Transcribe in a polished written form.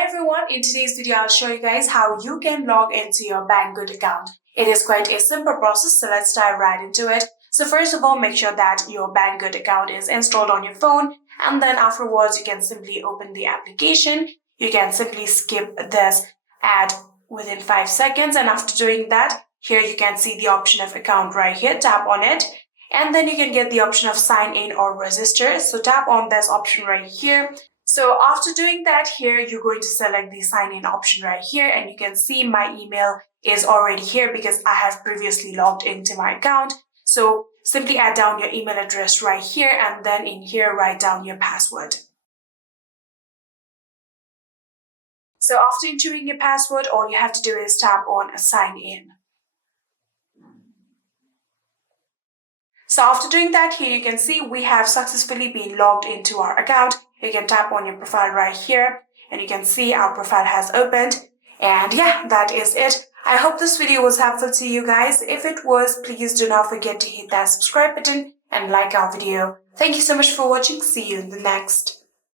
Hi everyone, in today's video I'll show you guys how you can log into your Banggood account. It is quite a simple process, so let's dive right into it. So first of all, make sure that your Banggood account is installed on your phone, and then afterwards you can simply open the application. You can simply skip this ad within 5 seconds, and after doing that, here you can see the option of account right here. Tap on it, and then you can get the option of sign in or register. So tap on this option right here. So after doing that, here you're going to select the sign in option right here, and you can see my email is already here because I have previously logged into my account. So simply add down your email address right here, and then in here write down your password. So after entering your password, all you have to do is tap on sign in. So after doing that, here you can see we have successfully been logged into our account. You can tap on your profile right here, and you can see our profile has opened. And yeah, that is it. I hope this video was helpful to you guys. If it was, please do not forget to hit that subscribe button and like our video. Thank you so much for watching. See you in the next.